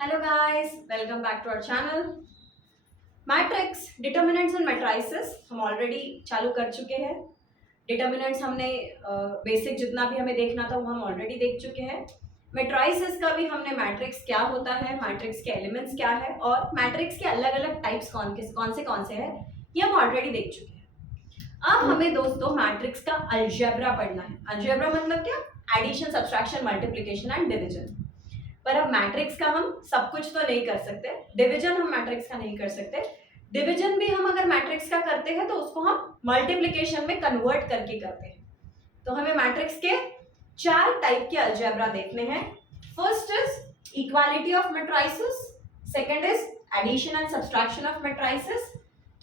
Hello guys, welcome back to our channel. Matrix, determinants and matrices हम already चालू कर चुके हैं। डिटर्मिनेंट्स हमने बेसिक जितना भी हमें देखना था वो हम ऑलरेडी देख चुके हैं। मैट्राइसेस का भी हमने मैट्रिक्स क्या होता है, मैट्रिक्स के एलिमेंट्स क्या है और मैट्रिक्स के अलग अलग टाइप्स कौन से हैं ये हम ऑलरेडी देख चुके हैं। अब हमें दोस्तों मैट्रिक्स का अलजेब्रा पढ़ना है। अलजेब्रा मतलब क्या? Addition, subtraction, multiplication and division. पर अब मैट्रिक्स का हम सब कुछ तो नहीं कर सकते, डिवीजन हम मैट्रिक्स का नहीं कर सकते। डिवीजन भी हम अगर मैट्रिक्स का करते हैं तो उसको हम मल्टीप्लिकेशन में कन्वर्ट करके करते हैं। तो हमें मैट्रिक्स के चार टाइप के अलजेब्रा देखने हैं। First is equality of matrices, second is addition and subtraction of matrices,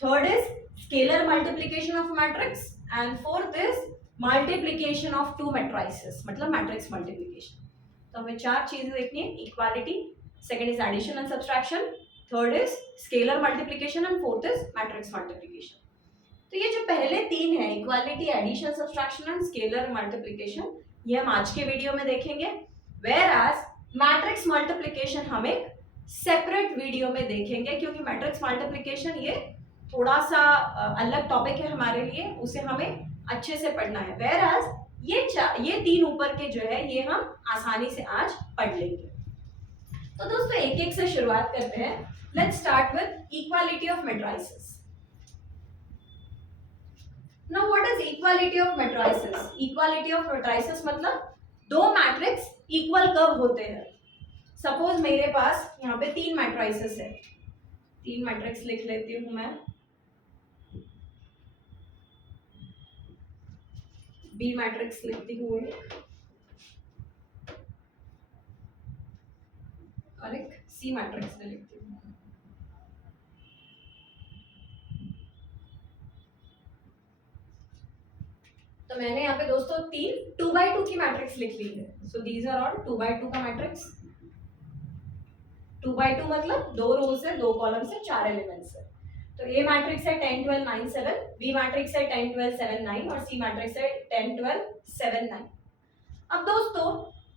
third is scalar multiplication of matrix and fourth is multiplication of two matrices, मतलब मैट्रिक्स मल्टीप्लिकेशन। तो हमें चार चीजें देखनी है। Equality, second is addition and subtraction, third is scalar multiplication and fourth is matrix multiplication. तो ये जो पहले तीन है, equality, addition, subtraction and scalar multiplication, ये हम आज के वीडियो में देखेंगे। वेयर एज मैट्रिक्स मल्टीप्लिकेशन हम एक सेपरेट वीडियो में देखेंगे, क्योंकि मैट्रिक्स मल्टीप्लिकेशन ये थोड़ा सा अलग टॉपिक है हमारे लिए, उसे हमें अच्छे से पढ़ना है। वेयर एज ये तीन ऊपर के जो है ये हम आसानी से आज पढ़ लेंगे। तो दोस्तों एक एक से शुरुआत करते हैं। Let's start with equality of matrices. Now what is equality of matrices? Equality of matrices मतलब दो मैट्रिक्स इक्वल कब होते हैं। सपोज मेरे पास यहाँ पे तीन मैट्रिसेस है, तीन मैट्रिक्स लिख लेती हूं मैं। बी मैट्रिक्स लिखती हूँ और एक सी मैट्रिक्स में लिखती हूँ। तो मैंने यहाँ पे दोस्तों तीन 2x2 की मैट्रिक्स लिख ली है। So these are all 2x2 का मैट्रिक्स। 2x2 मतलब दो रोज है, दो कॉलम से, चार एलिमेंट्स है। तो ए मैट्रिक्स है 10 12 9 7, बी मैट्रिक्स है 10 12 7 9 और सी मैट्रिक्स है 10 12 7 9। अब दोस्तों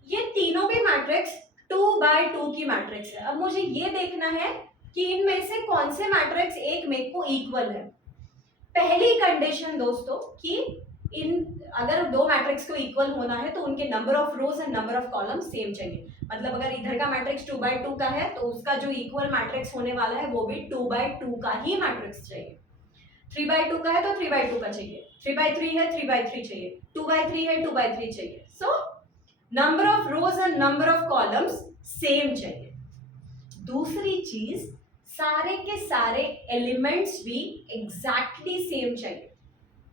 ये तीनों भी मैट्रिक्स 2x2 की मैट्रिक्स है। अब मुझे ये देखना है कि इनमें से कौन से मैट्रिक्स एक में को इक्वल है। पहली कंडीशन दोस्तों कि अगर दो मैट्रिक्स को इक्वल होना है तो उनके number of rose and number of column same चाहिए। मतलब अगर इधर का मैट्रिक्स 2x2 का है तो उसका जो इक्वल मैट्रिक्स होने वाला है वो भी 2x2 का ही मैट्रिक्स चाहिए। 3x2 का है तो 3x2 का चाहिए, 3x3 है 3x3 चाहिए, 2x3 है 2x3 चाहिए। So number of rose and number of columns same चाहिए। दूसरी चीज, सारे के सारे एलिमेंट्स भी एग्जैक्टली सेम चाहिए।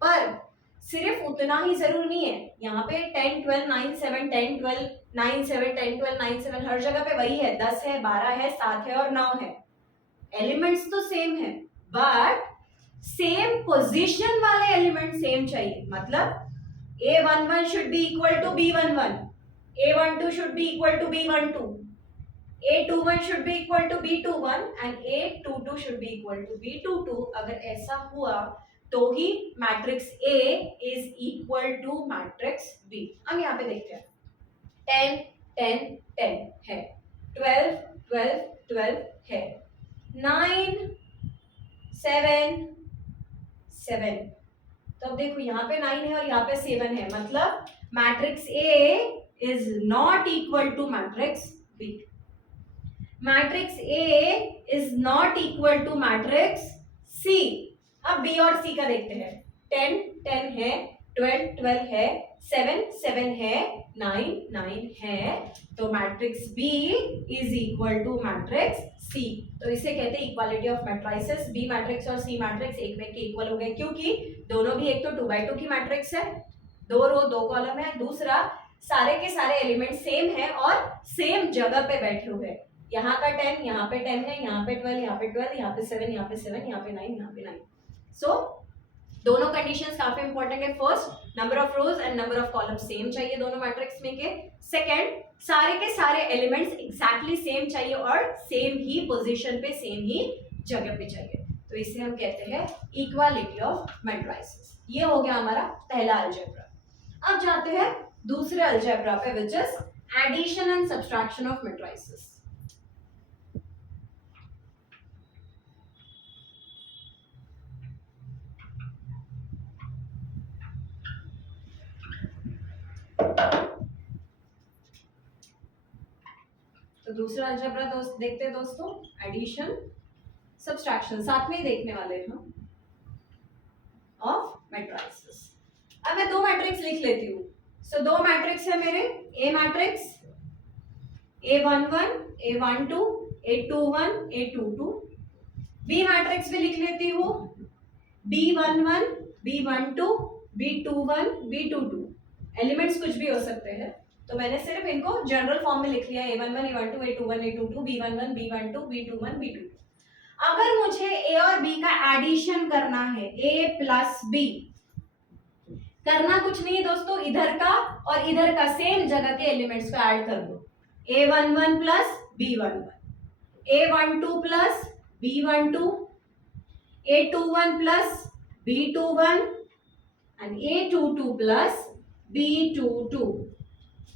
पर सिर्फ उतना ही जरूर नहीं है। यहाँ पे 10 12 9 7 10 12 9 7 10 12 9 7 हर जगह पे वही है, 10 है, 12 है, 7 है और 9 है। एलिमेंट्स तो सेम है बट सेम पोजीशन वाले एलिमेंट सेम चाहिए। मतलब A11 should be equal to B11, A12 should be equal to B12, A21 should be equal to B21 and A22 should be equal to B22। अगर ऐसा हुआ तो ही matrix A is equal to matrix B। हम यहाँ पे देखते हैं 10 10 10 है, 12 12 12 है, 9 7 7। तो अब देखो यहाँ पे 9 है और यहाँ पे 7 है, मतलब matrix A is not equal to matrix B। Matrix A is not equal to matrix C। अब बी और सी का देखते हैं। 10 10 है, 12 12 है, 7 7 है, 9 9 है। तो matrix B is equal to matrix C. तो इसे कहते हैं equality of matrices. B matrix और सी मैट्रिक्स एक में के इक्वल हो गए, क्योंकि दोनों भी एक तो 2x2 की मैट्रिक्स है, दो रो दो कॉलम है, दूसरा सारे के सारे एलिमेंट सेम है और सेम जगह पे बैठे हुए हैं। यहाँ का 10 यहाँ पे 10 है, यहाँ पे 12 यहाँ पे 12, यहाँ पे 7 यहाँ पे 7, यहाँ पे 9 यहाँ पे 9। सो दोनों कंडीशंस काफी इंपॉर्टेंट है। First, number of rose and number of column same चाहिए दोनों मैट्रिक्स में के। सेकंड, सारे के सारे एलिमेंट्स एग्जैक्टली सेम चाहिए और सेम ही पोजीशन पे, सेम ही जगह पे चाहिए। तो इसे हम कहते हैं इक्वालिटी ऑफ मैट्रिसेस। ये हो गया हमारा पहला अलजेब्रा। अब जाते हैं दूसरे अलजेब्रा पे, which is addition and subtraction of matrices. तो दूसरा अलजेब्रा देखते हैं दोस्तों, एडिशन सब्सट्रैक्शन, साथ में ही देखने वाले हैं हम ऑफ मैट्रिसेस। अब मैं दो मैट्रिक्स लिख लेती हूँ। सो दो मैट्रिक्स है मेरे, ए matrix A11 A12 A21 A22, B matrix भी लिख लेती हूँ B11 B12 B21 B22, elements कुछ भी हो सकते हैं, तो मैंने सिर्फ इनको जनरल फॉर्म में लिख लिया A11 A12 A21 A22 B11 B12 B21 B22। अगर मुझे ए और बी का एडिशन करना है, ए प्लस बी, करना कुछ नहीं है दोस्तों, इधर का और इधर का सेम जगह के एलिमेंट्स को ऐड कर दो, A11 plus B11, A12 plus B12, A21 plus B21 and A22 plus B22।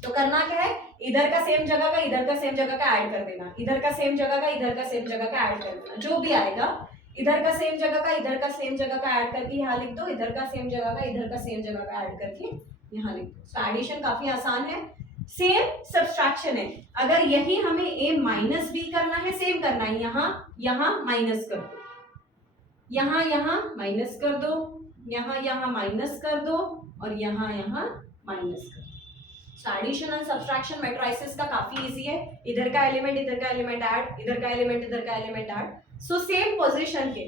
तो करना क्या है, इधर का सेम जगह का इधर का सेम जगह का ऐड कर देना, इधर का सेम जगह का इधर का सेम जगह का ऐड कर देना, जो भी आएगा इधर का सेम जगह का इधर का सेम जगह का ऐड करके यहाँ लिख दो, इधर का सेम जगह का इधर का सेम जगह का ऐड करके यहाँ लिख दो। सो एडिशन काफी आसान है, सेम सब्सट्रैक्शन है। अगर यही हमें a माइनस बी करना है, सेम करना है, यहाँ माइनस कर दो, यहाँ माइनस कर दो, यहाँ माइनस कर दो और यहाँ माइनस कर दो। एडिशन एंड सब्सट्रैक्शन मैट्रिसेस का काफी इजी है, इधर का एलिमेंट इधर का एलिमेंट ऐड, इधर का एलिमेंट इधर का element add. So same position के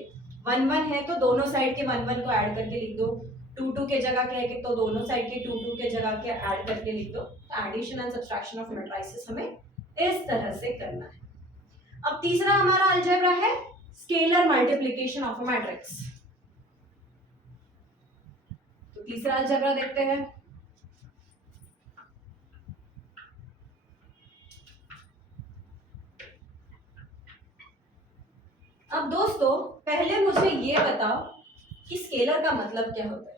1 1 है तो दोनों साइड के 1 1 को ऐड करके लिख दो, 2 2 के जगह के है कि तो दोनों साइड के 2 2 के जगह के ऐड करके लिख दो। तो addition and subtraction of matrices हमें इस तरह से करना है। अब तीसरा हमारा अलजेब्रा है scalar multiplication of a matrix. तो तीसरा अलजेब्रा देखते हैं। अब दोस्तों पहले मुझे ये बताओ कि स्केलर का मतलब क्या होता है।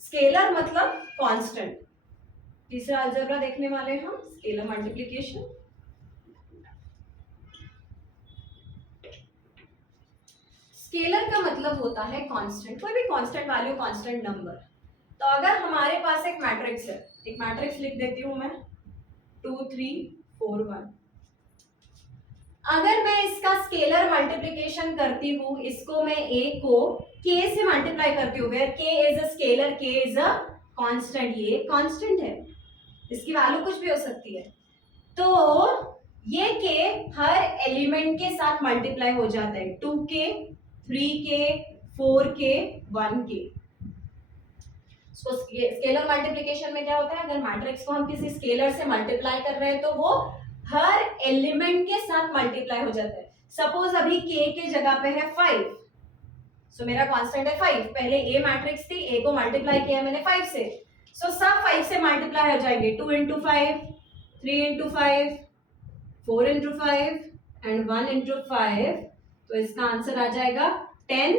स्केलर मतलब कांस्टेंट। तीसरा अलजेब्रा देखने वाले हैं हम, स्केलर मल्टीप्लिकेशन। स्केलर का मतलब होता है कांस्टेंट, कोई भी कांस्टेंट वैल्यू, कांस्टेंट नंबर। तो अगर हमारे पास एक मैट्रिक्स है, एक मैट्रिक्स लिख देती हूं मैं 2 3 4 1। अगर मैं इसका स्केलर मल्टीप्लिकेशन करती हूँ, इसको मैं a को k से मल्टीप्लाई करती हूँ, where k is a scalar, k is a constant, ये कांस्टेंट है, इसकी वैल्यू कुछ भी हो सकती है। तो ये k हर एलिमेंट के साथ मल्टीप्लाई हो जाता है, 2k 3k 4k 1k। तो स्केलर मल्टीप्लिकेशन में क्या होता है, अगर मैट्रिक्स को हम किसी स्केलर से मल्टीप्लाई कर रहे हैं तो वो हर एलिमेंट के साथ मल्टीप्लाई हो जाता है। सपोज अभी k के जगह पे है 5, सो मेरा कांस्टेंट है 5, पहले a मैट्रिक्स थी, a को मल्टीप्लाई किया मैंने 5 से, सो सब 5 से मल्टीप्लाई हो जाएंगे, 2 into 5 3 into 5 4 into 5 and 1 into 5। तो इसका आंसर आ जाएगा 10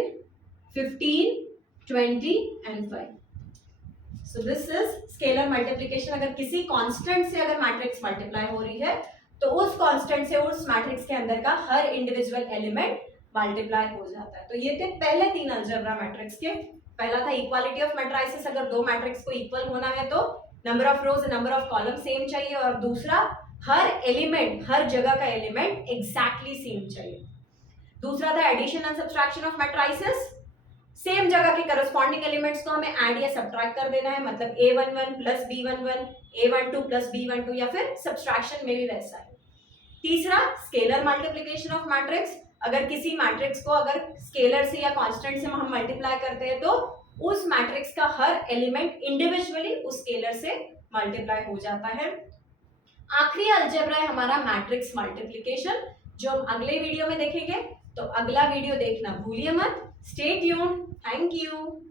15 20 and 5। So this is scalar multiplication. अगर किसी कांस्टेंट से अगर मैट्रिक्स मल्टीप्लाई हो रही है तो उस कांस्टेंट से उस मैट्रिक्स के अंदर का हर इंडिविजुअल एलिमेंट मल्टीप्लाई हो जाता है। तो ये थे पहले 3 अलजेब्रा मैट्रिक्स के। पहला था इक्वालिटी ऑफ मैट्रिसेस, अगर दो मैट्रिक्स को इक्वल होना है तो number of rose number of column same चाहिए, और दूसरा हर एलिमेंट, हर जगह का एलिमेंट एग्जैक्टली सेम चाहिए। दूसरा था addition and subtraction of matrices, same जगह के करस्पॉन्डिंग एलिमेंट्स को हमें ऐड या सब्ट्रैक्ट कर देना है, मतलब A11 plus B11 A12 plus B12, या फिर सब्सट्रैक्शन में भी वैसा है। तीसरा स्केलर मल्टीप्लिकेशन ऑफ मैट्रिक्स, अगर किसी मैट्रिक्स को अगर स्केलर से या कांस्टेंट से हम मल्टीप्लाई करते हैं तो उस मैट्रिक्स का हर एलिमेंट इंडिविजुअली उस स्केलर से मल्टीप्लाई हो जाता है। आखिरी अलजेब्रा है हमारा मैट्रिक्स मल्टीप्लिकेशन, जो हम अगले वीडियो में देखेंगे। तो अगला वीडियो देखना भूलिए मत। Stay tuned. Thank you.